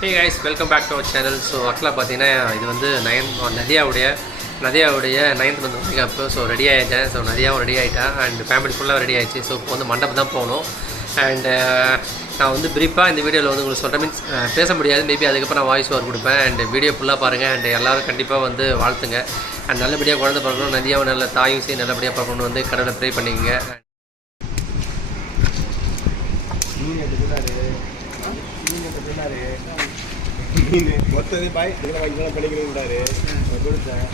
Hey guys, welcome back to our channel. So ஆக்சுவலாக பார்த்தீங்கன்னா இது வந்து நதியாவுடைய 9th மந்த் வந்து அப்போ ஸோ ரெடி ஆகிட்டேன். ஸோ நதியாவும் ரெடி ஆகிட்டேன் அண்ட் ஃபேமிலி ஃபுல்லாக ரெடி ஆகிடுச்சு. ஸோ இப்போ வந்து மண்டபம் தான் போகணும். அண்டு நான் வந்து பிரீஃபாக இந்த வீடியோவில் வந்து உங்களுக்கு சொல்கிறேன். மீன்ஸ் பேச முடியாது, மேபி அதுக்கப்புறம் நான் வாய்ஸ் ஓவர் கொடுப்பேன். அண்ட் வீடியோ ஃபுல்லாக பாருங்கள். அண்ட் எல்லோரும் கண்டிப்பாக வந்து வாழ்த்துங்க. அண்ட் நல்லபடியாக குழந்தை பிறக்கணும், நதியாவும் நல்ல தாயும் செய்ய நல்லபடியாக பிறக்கணும்னு வந்து கடவுளை ப்ரே பண்ணிக்கங்க. மொத்தது பாய் இதில் வாங்கி படிக்கிறாரு கொடுத்தேன்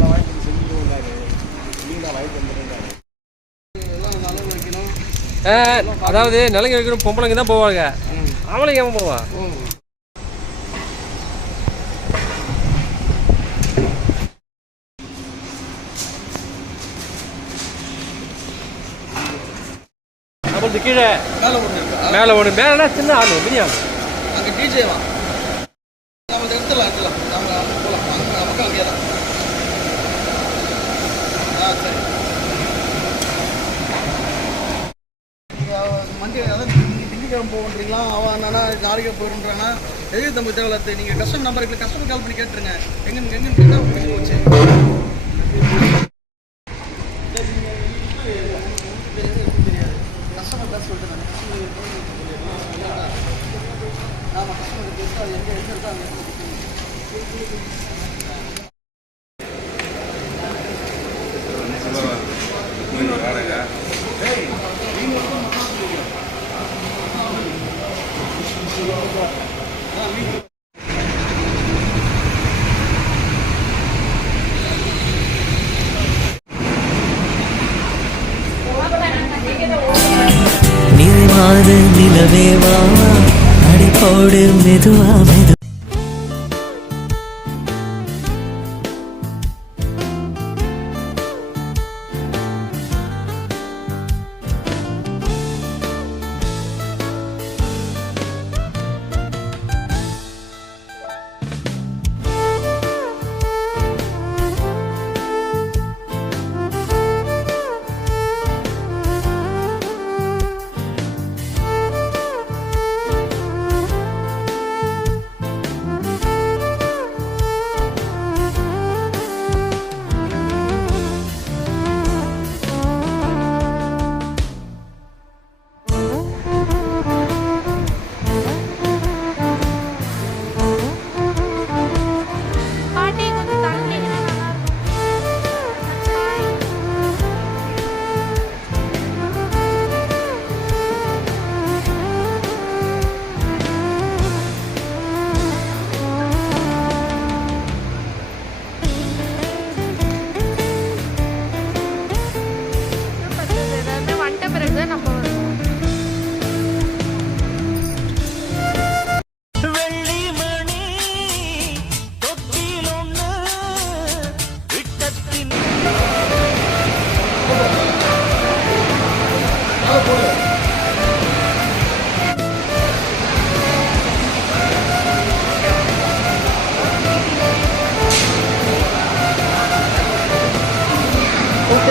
வாங்கி செஞ்சுருந்தாரு மீனாக வாங்கி வந்துருந்தாரு. அதாவது நிலங்க வைக்கணும் பொம்பளைங்க தான் போவாங்க, ஆம்பளைங்க ஏன் போவா? கீழே மேலே ஒன்று மேலே சின்ன ஆளு பிரியாணி அங்கே டிஜேவா நம்ம எடுத்துடலாம் நம்ம போகலாம் நமக்கு அங்கேயே தான். சரி மண்டே அதான் நீங்கள் திங்கக்கிழமை போகன்றீங்களா? அவன் என்னன்னா நாளைக்கே போயிடுன்றாங்கன்னா எதுக்கு தம்பி தேவையில்ல. நீங்கள் கஸ்டமர் நம்பருக்கு கஸ்டமர் கால் பண்ணி கேட்டுருங்க. எங்கன்னு கேட்டால் போச்சு. கஸ்டமர் தான் சொல்லிட்டு நான் ஆமாம் கஸ்டமர் பேச அது எங்கே எடுத்துருக்கோ அங்கே நிறைவான நிலவேவா அடிப்போடு மெதுவா மெது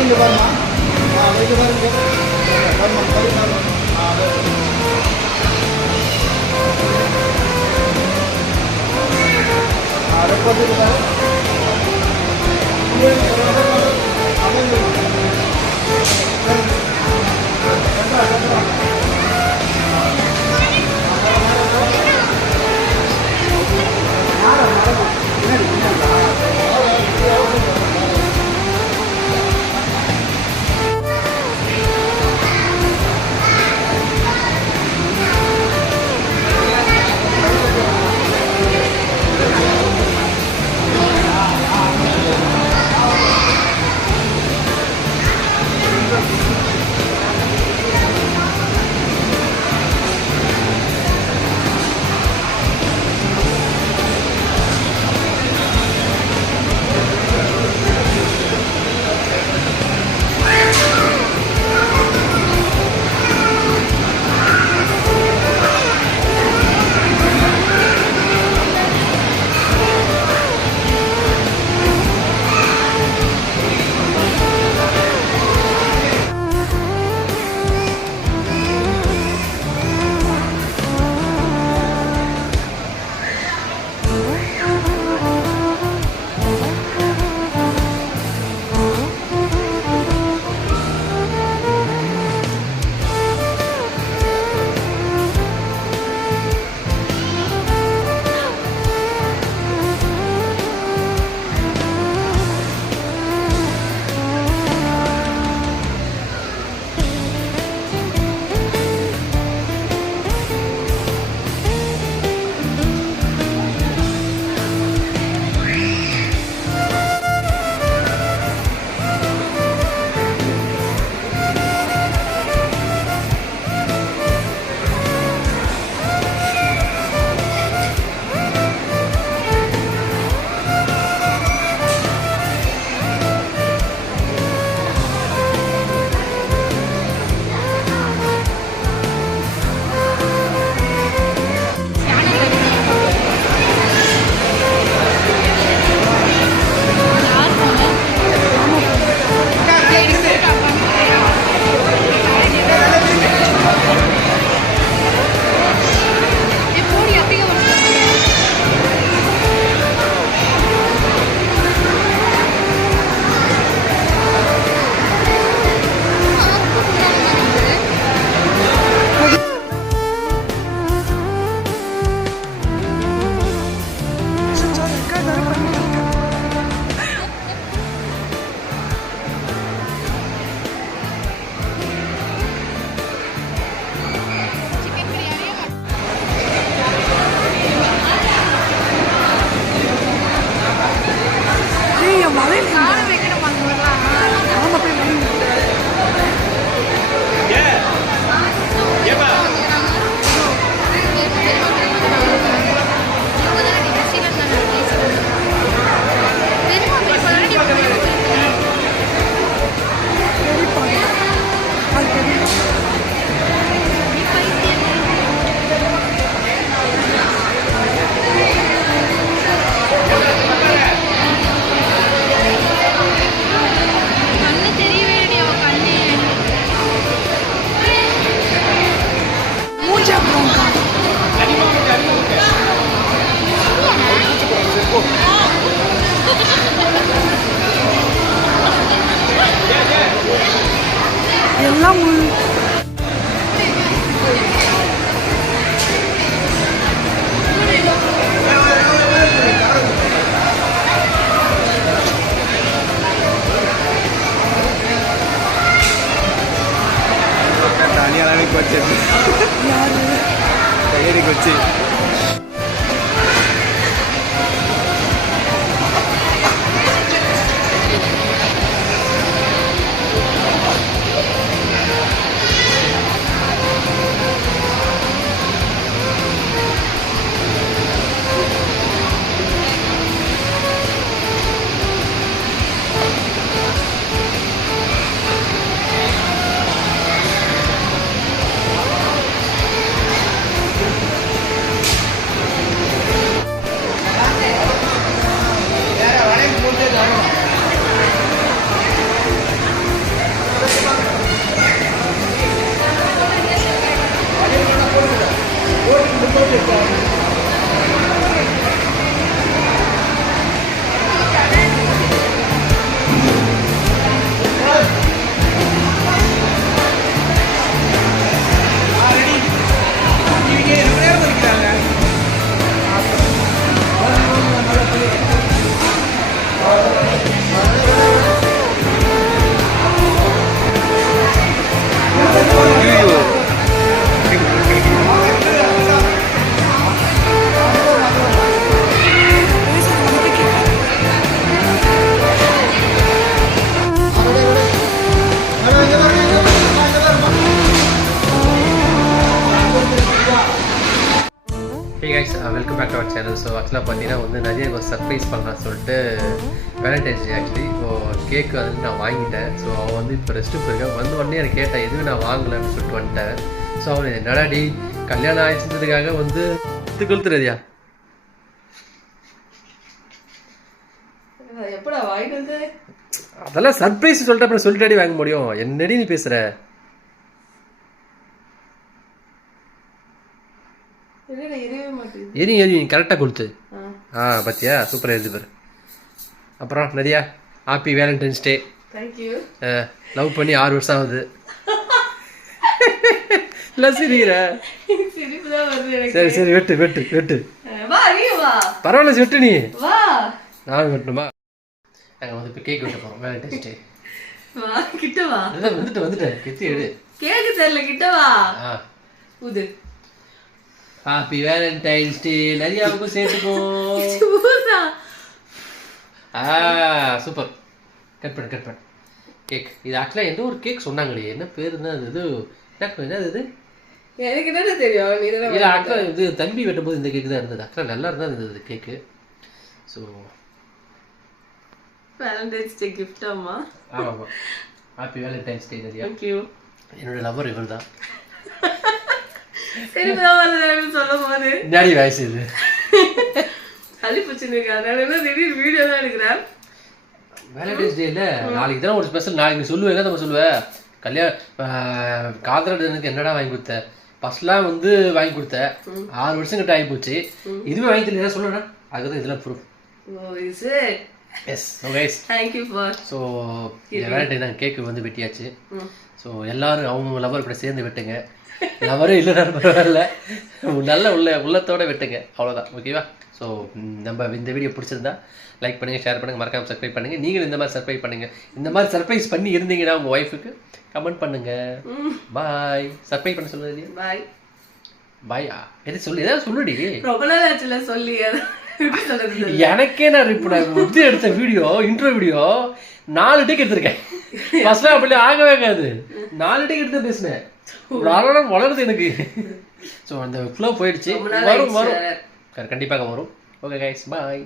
இங்கே பாருமா இங்கே பாருங்க அதை பார்த்துட்டு hey guys welcome back to our channel. So ஆக்சுவலாக பார்த்தீங்கன்னா வந்து நிறைய ஒரு சர்ப்ரைஸ் பண்ணலான்னு சொல்லிட்டு வேலண்டைன்ஸ் டே ஆக்சுவலி கேக்கு வந்து நான் வாங்கிட்டேன். ஸோ அவன் வந்து இப்போ ரெஸ்ட்டு போயிருக்கேன். வந்த உடனே எனக்கு கேட்டேன் எதுவும் நான் வாங்கலைன்னு சொல்லிட்டு வந்துட்டேன். ஸோ அவன் என்னடாடி கல்யாணம் ஆயிடுச்சுன்றதுக்காக வந்து கொளுத்துறதியா எப்படா வாங்கிட்டு வந்து அதெல்லாம் சர்ப்ரைஸ் சொல்லிட்டு அப்புறம் சொல்லிட்டாடி வாங்க முடியும். என்னடி நீ பேசுகிற? எரி கரெக்டாக கொடுத்து பார்த்தியா சூப்பராக எழுது பாரு. அப்புறம் நதியா ஹாப்பி வேலண்டைன்ஸ் டே. தேங்க்யூ. லவ் பண்ணி 6 வருஷம் ஆகுது. இல்லை சிரிக்கிற? சரி சரி வெட்டு வெட்டு வெட்டு. பரவாயில்ல வெட்டு நீ. நானும் வெட்டணுமா? நாங்கள் வந்து இப்போ கேக் வெட்ட போகிறோம் வேலண்டைன்ஸ் டே. கிட்டவா வந்துட்டேன் கெத்தி எடு. கேக்கு தெரியல கிட்டவா. ஊது. ஹாப்பி வேலண்டைன்ஸ் டே. நிறையாவுக்கும் சேர்த்துக்கும். சூப்பர். கட் பண்ணு கேக். இது ஆக்சுவலாக எந்த ஒரு கேக் சொன்னாங்களே, என்ன பேர் தான் அது? என்னது இது? எனக்கு என்ன தெரியும். இல்லை ஆக்சுவலாக இது தம்பி வெட்டும்போது இந்த கேக்கு தான் இருந்தது. ஆக்சுவலாக நல்லா இருந்தால் இருந்தது கேக்கு. ஸோ வேலண்டைன்ஸ் டே கிஃப்ட் அம்மா. ஆமாம் ஹாப்பி வேலண்டைன்ஸ் டே நிறையா. தேங்க்யூ. என்னோட லவர் இவர் தான். சொல்லும் போது டாடி வயசு இது அழிப்புச்சுன்னு அதனால திடீர் வீடியோ தான் எடுக்கிறேன். வேலண்டைன்ஸ் டேல நாளைக்கு தான் ஒரு ஸ்பெஷல். நாளைக்கு நீ சொல்லுவேன் என்ன நம்ம சொல்லுவேன்? கல்யாணம் காதலனுக்கு என்னடா வாங்கி கொடுத்த? ஃபர்ஸ்ட்லாம் வந்து வாங்கி கொடுத்த 6 வருஷம் கிட்ட ஆகி போச்சு. இதுவே வாங்கி தெரியல சொல்லணும். அதுதான் இதெல்லாம் proof. S guys thank you for. So Valentine நாங்கள் கேக்கு வந்து வெட்டியாச்சு. ஸோ எல்லாரும் அவங்க லவர் கூட சேர்ந்து வெட்டுங்க. லவரே இல்லைன்னா பரவாயில்ல, நல்ல உள்ளத்தோட வெட்டுங்க, அவ்வளோதான். ஓகேவா? ஸோ நம்ம இந்த வீடியோ பிடிச்சிருந்தா லைக் பண்ணுங்கள், ஷேர் பண்ணுங்கள், மறக்காமல் சப்ஸ்கிரைப் பண்ணுங்கள். நீங்களும் இந்த மாதிரி சர்ப்ரைஸ் பண்ணுங்கள். இந்த மாதிரி சர்ப்ரைஸ் பண்ணி இருந்தீங்கன்னா உங்கள் ஒய்ஃபுக்கு கமெண்ட் பண்ணுங்கள். பாய். சர்ப்ரைஸ் பண்ண சொல்லுது. பாய் பாய். எது சொல்லு, ஏதாவது சொல்லுடி. ரொம்ப நாள் ஆச்சுல சொல்லி. எனக்கே நான் இப்போ நான் இது எடுத்த வீடியோ இன்ட்ரோ வீடியோ 4 டேக் எடுத்திருக்கேன். ஃபர்ஸ்ட்லாம் அப்படி ஆகவே ஆகாது. 4 டேக் எடுத்து பேசினேன். வளருது எனக்கு. ஸோ அந்த ஃப்ளோ போயிடுச்சு. வரும் கண்டிப்பாக வரும். Okay guys bye.